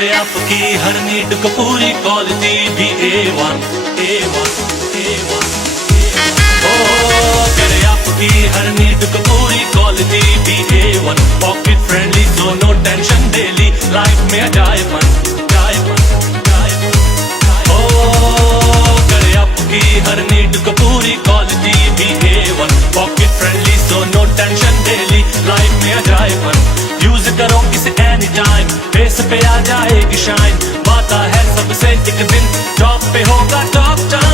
करे आपकी हर नीड को पूरी, क्वालिटी भी A1 A1 A1 ओ करे आपकी हर नीड को पूरी, क्वालिटी भी A1, pocket friendly so no tension, daily life में जायमन हर नीड को पूरी, क्वालिटी भी A1, pocket friendly so no tension, daily life में जायमन। यूज करो इसे एनी टाइम, फेस पे आ जाएगी शाइन, वादा है सबसे एक दिन टॉप पे होगा टॉप टाइम।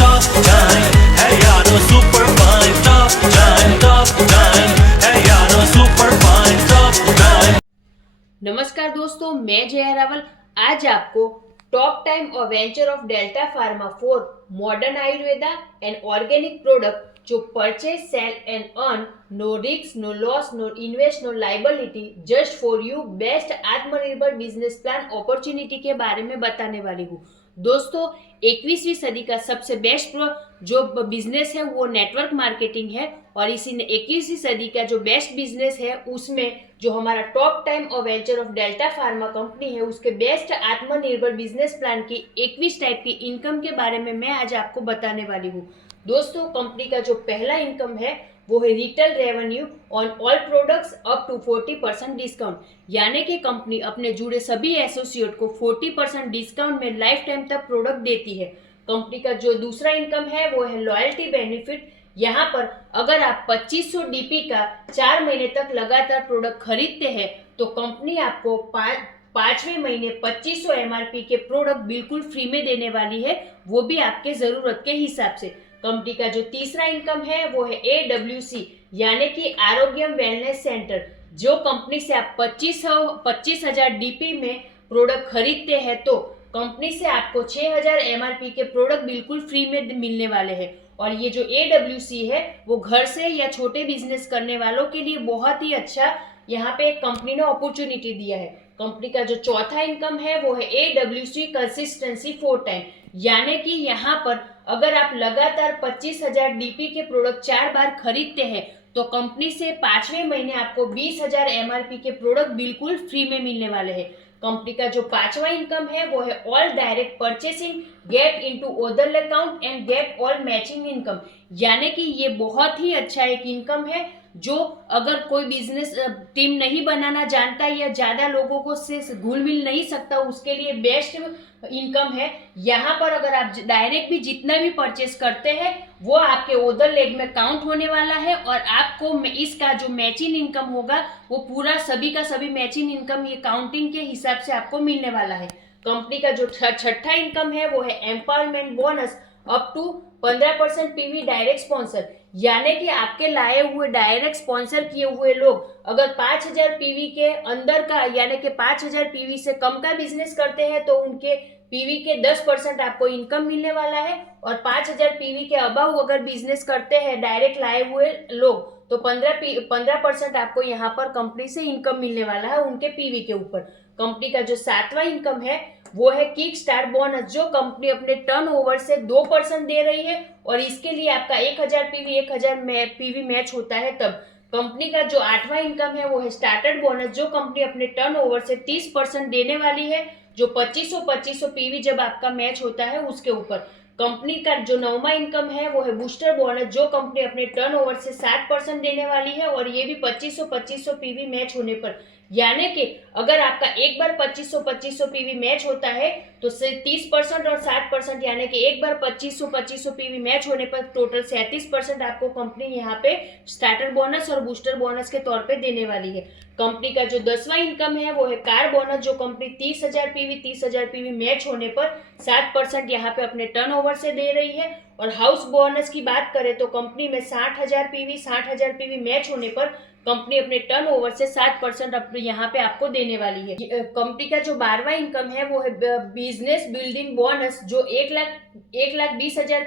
टॉप टाइम है यारो सुपर फाइन, टॉप टाइम है यारो सुपर फाइन, टॉप टाइम। नमस्कार दोस्तों, मैं जया रावल आज आपको टॉप टाइम और venture of Delta pharma for modern Ayurveda and organic product जो purchase sale and earn, no risk no loss no invest no liability, just for you best आत्मनिर्भर business plan opportunity के बारे में बताने वाली हूँ। दोस्तों, 21वीं सदी का सबसे बेस्ट जो बिजनेस है वो नेटवर्क मार्केटिंग है और इसी 21वीं सदी का जो बेस्ट बिजनेस है उसमें जो हमारा टॉप टाइम और venture of Delta pharma company है उसके बेस्ट आत्मनिर्भर बिजनेस प्लान की 21 टाइप की इनकम के बारे में मैं आज आपको बताने वाली हूँ। दोस्तों, कंपनी का जो पहला इनकम है वो है retail revenue on all products up to 40% discount, यानी कि कंपनी अपने जुड़े सभी एसोसिएट को 40% डिस्काउंट में लाइफ टाइम तक प्रोडक्ट देती है। कंपनी का जो दूसरा इनकम है वो है लॉयल्टी बेनिफिट। यहाँ पर अगर आप 2500 डीपी का 4 महीने तक लगातार प्रोडक्ट खरीदते हैं तो कंपनी आपको 5वें महीने 2500 MRP के प्रोडक्ट बिल्कुल फ्री में देने वाली है, वो भी आपके जरूरत के हिसाब से। कंपनी का जो तीसरा इनकम है वो है AWC यानी कि आरोग्यम वेलनेस सेंटर। जो कंपनी से आप 25,000 डीपी में प्रोडक्ट खरीदते हैं तो कंपनी से आपको 6000 MRP के प्रोडक्ट बिल्कुल फ्री में मिलने वाले हैं। और ये जो AWC है वो घर से या छोटे बिजनेस करने वालों के लिए बहुत ही अच्छा यहाँ पे कंपनी ने अपॉर्चुनिटी दिया है। कंपनी का जो चौथा इनकम है वो है AWC कंसिस्टेंसी 4 टाइम, यानी कि यहाँ पर अगर आप लगातार 25,000 डीपी के प्रोडक्ट 4 बार खरीदते हैं तो कंपनी से 5वें महीने आपको 20,000 MRP के प्रोडक्ट बिल्कुल फ्री में मिलने वाले हैं। कंपनी का जो पांचवा इनकम है वो है all direct purchasing get into other account and get all matching income, यानी कि ये बहुत ही अच्छा एक इनकम है जो अगर कोई बिजनेस टीम नहीं बनाना जानता या ज्यादा लोगों को से घुल मिल नहीं सकता उसके लिए बेस्ट इनकम है। यहाँ पर अगर आप डायरेक्ट भी जितना भी परचेस करते हैं वो आपके ओदर लेग में काउंट होने वाला है और आपको इसका जो मैचिंग इनकम होगा वो पूरा सभी का सभी मैचिंग इनकम ये काउंटिंग के हिसाब से आपको मिलने वाला है। कंपनी का जो छठा इनकम है वो है empowerment bonus up to 15% PV direct sponsor, यानी कि आपके लाए हुए डायरेक्ट स्पॉन्सर किए हुए लोग अगर 5000 PV के अंदर का यानी कि 5000 PV से कम का बिजनेस करते हैं तो उनके PV के 10% आपको इनकम मिलने वाला है और 5000 PV के अबव अगर बिजनेस करते हैं डायरेक्ट लाए हुए लोग तो 15% आपको यहाँ पर कंपनी से इनकम मिलने वाला है उनके PV के ऊपर। कंपनी का जो सातवां इनकम है वो है किक स्टार बोनस, जो कंपनी अपने टर्नओवर से 2% दे रही है और इसके लिए आपका 1000 PV मैच होता है तब। कंपनी का जो आठवां इनकम है वो है स्टार्टर बोनस, जो कंपनी अपने टर्नओवर से 30% देने वाली है, जो 2500 PV जब आपका मैच होता है उसके ऊपर। कंपनी का जो नौवां इनकम है वो है बूस्टर बोनस, जो कंपनी अपने टर्नओवर से 60% देने वाली है और ये भी 2500 PV मैच होने पर, यानी कि अगर आपका एक बार 2500 PV मैच होता है तो 30% और 60%, यानी कि एक बार 2500 PV मैच होने पर टोटल 37% आपको कंपनी यहाँ पे स्टार्टर बोनस और बूस्टर बोनस के तौर पे देने वाली है। कंपनी का जो 10वां इनकम है वो है कार बोनस, जो कंपनी 30,000 PV मैच होने पर 60% यहाँ पे अपने टर्नओवर से दे रही है। और हाउस बोनस की बात करें तो कंपनी में 60,000 PV मैच होने पर कंपनी अपने टर्नओवर से 60% यहाँ पे आपको देने वाली है। कंपनी का जो 12वां इनकम है वो है बिजनेस बिल्डिंग बोनस, जो 1,20,000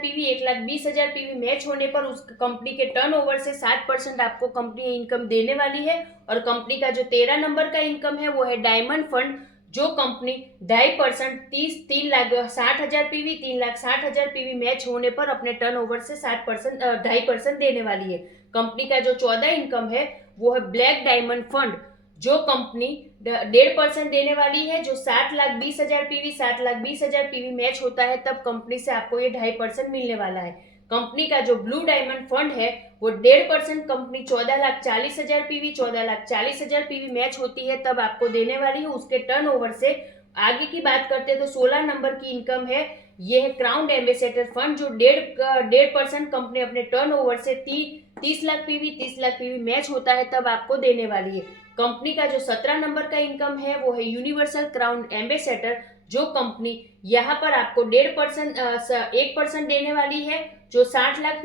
PV मैच होने पर उस कंपनी के टर्नओवर से 60% आपको कंपनी इनकम देने वाली है। और कंपनी का जो 13 नंबर का इनकम है वो है डायमंड फंड, जो कंपनी 2.5% 3,60,000 पीवी 3,60,000 पीवी मैच होने पर अपने टर्नओवर से 2.5% देने वाली है। कंपनी का जो 14 इनकम है वो है ब्लैक डायमंड फंड, जो कंपनी 1.5% देने वाली है, जो 7,20,000 पीवी 7,20,000 पीवी मैच होता है तब कंपनी से आपको ये 2.5% मिलने वाला है। कंपनी का जो ब्लू डायमंड फंड है वो 1.5% कंपनी 14,40,000 पीवी 14,40,000 पीवी मैच होती है तब आपको देने वाली है। उसके टर्नओवर से आगे की बात करते हैं तो 16 नंबर की इनकम है, ये है क्राउन एम्बेसडर फंड, जो 1.5% कंपनी अपने टर्नओवर से 30 लाख पीवी मैच होता है तब आपको देने वाली है। कंपनी का जो 17 नंबर का इनकम है वो है यूनिवर्सल क्राउन एम्बेसडर, जो कंपनी यहाँ पर आपको 1% देने वाली है, जो 60 लाख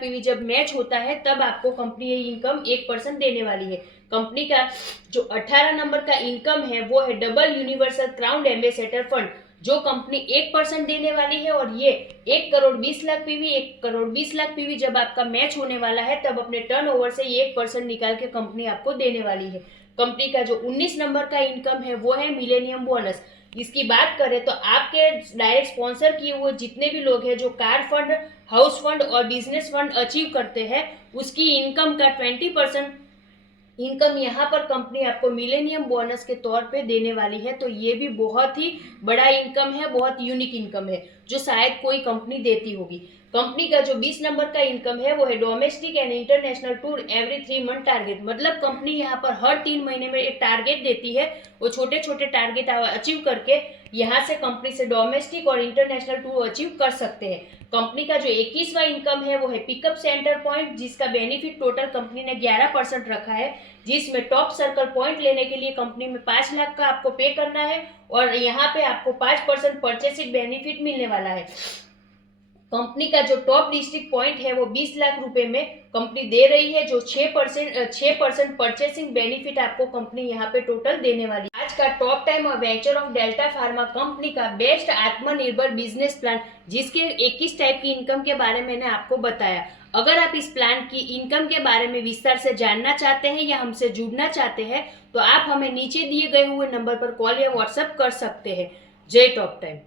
पीवी जब मैच होता है तब आपको कंपनी ये इनकम 1% देने वाली है। कंपनी का जो 18 नंबर का इनकम है वो है double universal crown ambassador fund, जो कंपनी 1% देने वाली है और ये 1,20,00,000 पीवी जब आपका मैच होने वाला है तब अपने टर्नओवर से ये 1% निकाल के कंपनी आपको देने वाली है। कंपनी का जो 19 नंबर का इनकम है वो है मिलेनियम बोनस। इसकी बात करें तो आपके डायरेक्ट स्पॉन्सर किए हुए जितने भी लोग हैं जो कार फंड, हाउस फंड और बिजनेस फंड अचीव करते हैं उसकी इनकम का 20% इनकम यहाँ पर कंपनी आपको मिलेनियम बोनस के तौर पे देने वाली है। तो ये भी बहुत ही बड़ा इनकम है, बहुत यूनिक इनकम है जो शायद कोई कंपनी देती होगी। कंपनी का जो 20 नंबर का इनकम है वो है domestic and international tour every 3 month target, मतलब कंपनी यहाँ पर हर 3 महीने में एक टारगेट देती है, वो छोटे छोटे टारगेट अचीव करके यहाँ से कंपनी से डोमेस्टिक और इंटरनेशनल टूर अचीव कर सकते हैं। कंपनी का जो 21वां इनकम है वो है पिकअप सेंटर पॉइंट, जिसका बेनिफिट टोटल कंपनी ने 11% रखा है, जिसमें टॉप सर्कल पॉइंट लेने के लिए कंपनी में 5 लाख का आपको पे करना है और यहाँ पे आपको 5% परचेसिंग बेनिफिट मिलने वाला है। कंपनी का जो टॉप डिस्ट्रिक्ट पॉइंट है वो 20 लाख रुपए में कंपनी दे रही है, जो 6% परचेसिंग बेनिफिट आपको कंपनी यहाँ पे टोटल देने वाली है। आज का टॉप टाइम और venture of Delta pharma company का बेस्ट आत्मनिर्भर बिजनेस प्लान, जिसके 21 टाइप की इनकम के बारे में मैंने आपको बताया। अगर आप इस प्लान की इनकम के बारे में विस्तार से जानना चाहते हैं या हमसे जुड़ना चाहते हैं तो आप हमें नीचे दिए गए हुए नंबर पर कॉल या व्हाट्सएप कर सकते हैं। जय टॉप टाइम।